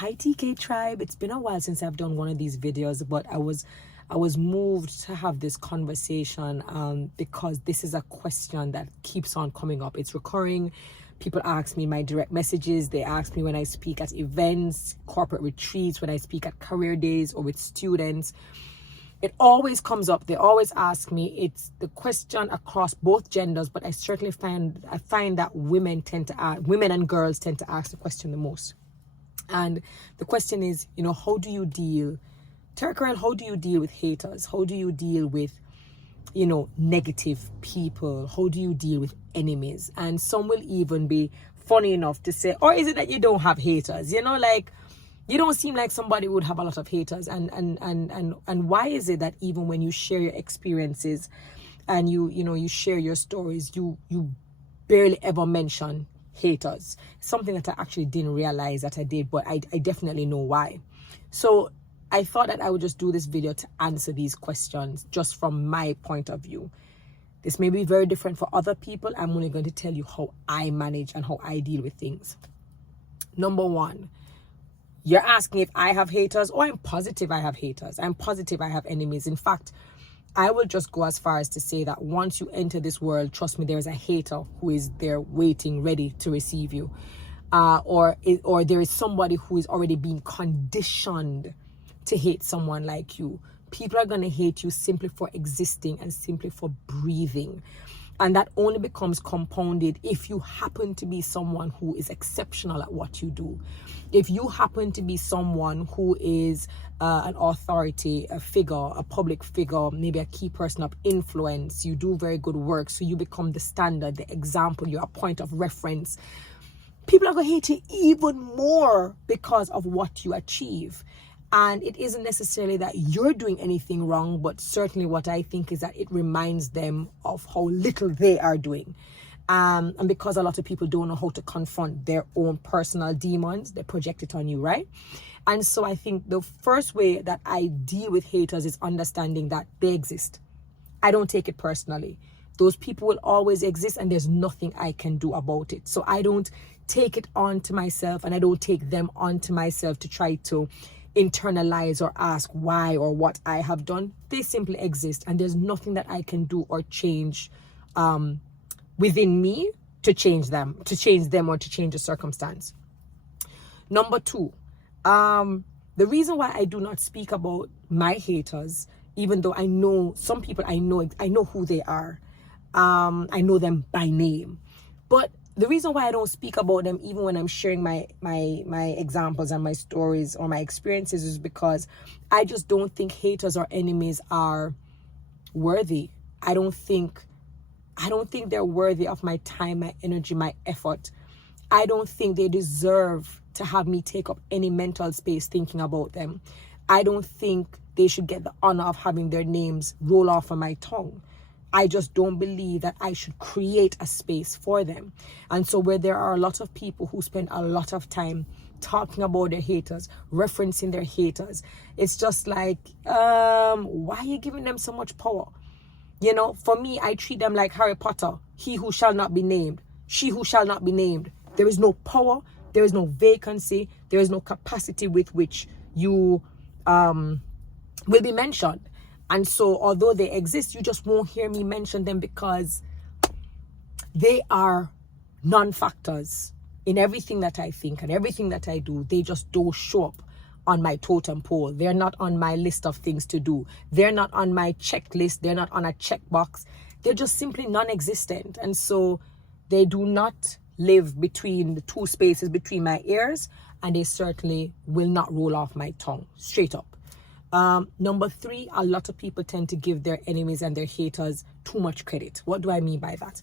Hi TK tribe. It's been a while since I've done one of these videos, but I was moved to have this conversation because this is a question that keeps on coming up. It's recurring. People ask me in my direct messages. They ask me when I speak at events, corporate retreats, when I speak at career days or with students. It always comes up. They always ask me. It's the question across both genders, but I certainly find that women and girls tend to ask the question the most. And the question is, how do you deal, Terri-Karelle, how do you deal with haters? How do you deal with, negative people? How do you deal with enemies? And some will even be funny enough to say, or is it that you don't have haters? You don't seem like somebody would have a lot of haters. And why is it that even when you share your experiences and you share your stories, you barely ever mention haters? Something that I actually didn't realize that I did, but I definitely know why. So I thought that I would just do this video to answer these questions just from my point of view. This may be very different for other people. I'm only going to tell you how I manage and how I deal with things. Number one, you're asking if I have haters. Oh, I'm positive I have haters. I'm positive I have enemies. In fact, I will just go as far as to say that once you enter this world, trust me, there is a hater who is there waiting, ready to receive you. Or there is somebody who is already being conditioned to hate someone like you. People are going to hate you simply for existing and simply for breathing. And that only becomes compounded if you happen to be someone who is exceptional at what you do. If you happen to be someone who is an authority, a figure, a public figure, maybe a key person of influence, you do very good work, so you become the standard, the example, you're a point of reference. People are going to hate you even more because of what you achieve. And it isn't necessarily that you're doing anything wrong, but certainly what I think is that it reminds them of how little they are doing. And because a lot of people don't know how to confront their own personal demons, they project it on you, right? And so I think the first way that I deal with haters is understanding that they exist. I don't take it personally. Those people will always exist and there's nothing I can do about it. So I don't take it on to myself, and I don't take them on to myself to try to internalize or ask why or what I have done. They simply exist, and there's nothing that I can do or change within me to change them or to change the circumstance. Number two, the reason why I do not speak about my haters, even though I know some people, I know who they are. I know them by name, but the reason why I don't speak about them even when I'm sharing my examples and my stories or my experiences is because I just don't think haters or enemies are worthy. I don't think they're worthy of my time, my energy, my effort. I don't think they deserve to have me take up any mental space thinking about them. I don't think they should get the honor of having their names roll off of my tongue. I just don't believe that I should create a space for them. And so where there are a lot of people who spend a lot of time talking about their haters, referencing their haters, it's just like, why are you giving them so much power? For me, I treat them like Harry Potter, he who shall not be named, she who shall not be named. There is no power, there is no vacancy, there is no capacity with which you will be mentioned. And so although they exist, you just won't hear me mention them because they are non-factors in everything that I think and everything that I do. They just don't show up on my totem pole. They're not on my list of things to do. They're not on my checklist. They're not on a checkbox. They're just simply non-existent. And so they do not live between the two spaces between my ears, and they certainly will not roll off my tongue, straight up. Number three, a lot of people tend to give their enemies and their haters too much credit. What do I mean by that?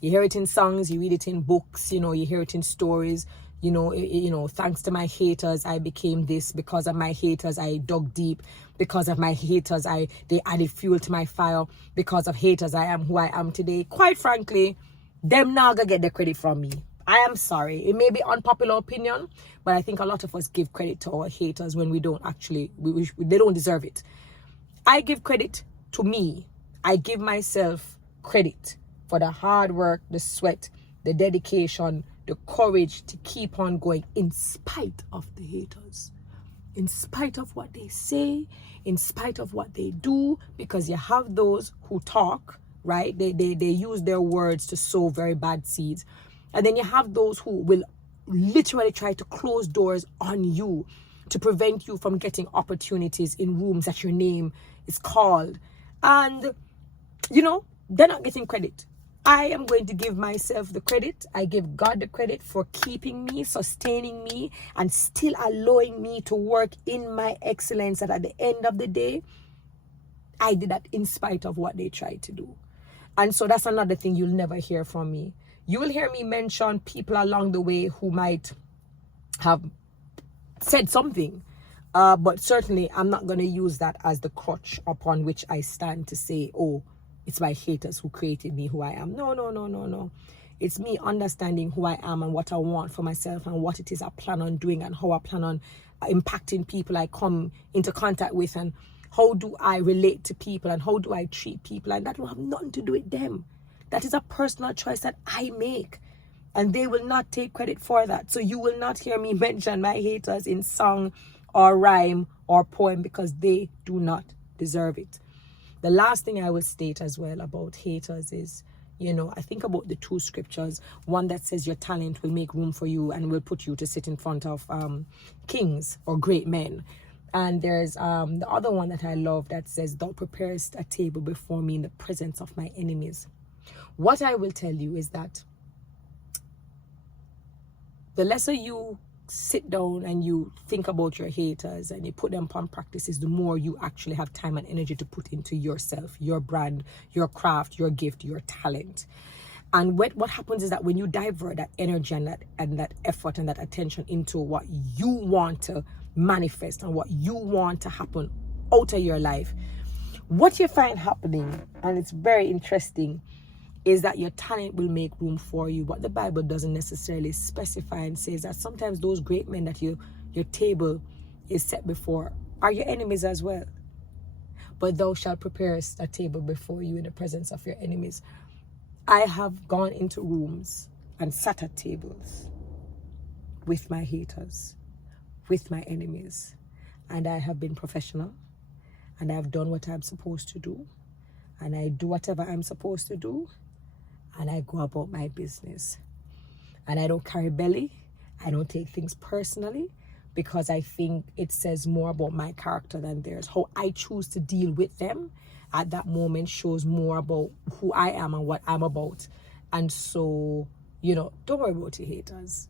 You hear it in songs, you read it in books, you hear it in stories, thanks to my haters, I became this. Because of my haters, I dug deep. Because of my haters, they added fuel to my fire. Because of haters, I am who I am today. Quite frankly, them not gonna get the credit from me. I am sorry. It may be unpopular opinion, but I think a lot of us give credit to our haters when we don't actually, they don't deserve it. I give credit to me. I give myself credit for the hard work, the sweat, the dedication, the the courage to keep on going in spite of the haters, in spite of what they say, in spite of what they do, because you have those who talk, right? They use their words to sow very bad seeds. And then you have those who will literally try to close doors on you to prevent you from getting opportunities in rooms that your name is called. And, you know, they're not getting credit. I am going to give myself the credit. I give God the credit for keeping me, sustaining me, and still allowing me to work in my excellence. That at the end of the day, I did that in spite of what they tried to do. And so that's another thing you'll never hear from me. You will hear me mention people along the way who might have said something. But certainly I'm not going to use that as the crutch upon which I stand to say, oh, it's my haters who created me who I am. No. It's me understanding who I am and what I want for myself and what it is I plan on doing and how I plan on impacting people I come into contact with, and how do I relate to people and how do I treat people. And that will have nothing to do with them. That is a personal choice that I make, and they will not take credit for that. So you will not hear me mention my haters in song or rhyme or poem, because they do not deserve it. The last thing I will state as well about haters is, you know, I think about the two scriptures. One that says your talent will make room for you and will put you to sit in front of kings or great men. And there's the other one that I love that says, thou preparest a table before me in the presence of my enemies. What I will tell you is that the lesser you sit down and you think about your haters and you put them upon practices, the more you actually have time and energy to put into yourself, your brand, your craft, your gift, your talent. And what happens is that when you divert that energy and that effort and that attention into what you want to manifest and what you want to happen out of your life, what you find happening, and it's very interesting, is that your talent will make room for you. What the Bible doesn't necessarily specify and says that sometimes those great men that your table is set before are your enemies as well. But thou shalt prepare a table before you in the presence of your enemies. I have gone into rooms and sat at tables with my haters, with my enemies. And I have been professional, and I have done what I'm supposed to do, and I do whatever I'm supposed to do, and I go about my business. And I don't carry belly. I don't take things personally, because I think it says more about my character than theirs. How I choose to deal with them at that moment shows more about who I am and what I'm about. And so, you know, don't worry about your haters.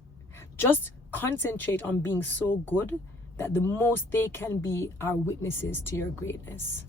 Just concentrate on being so good that the most they can be are witnesses to your greatness.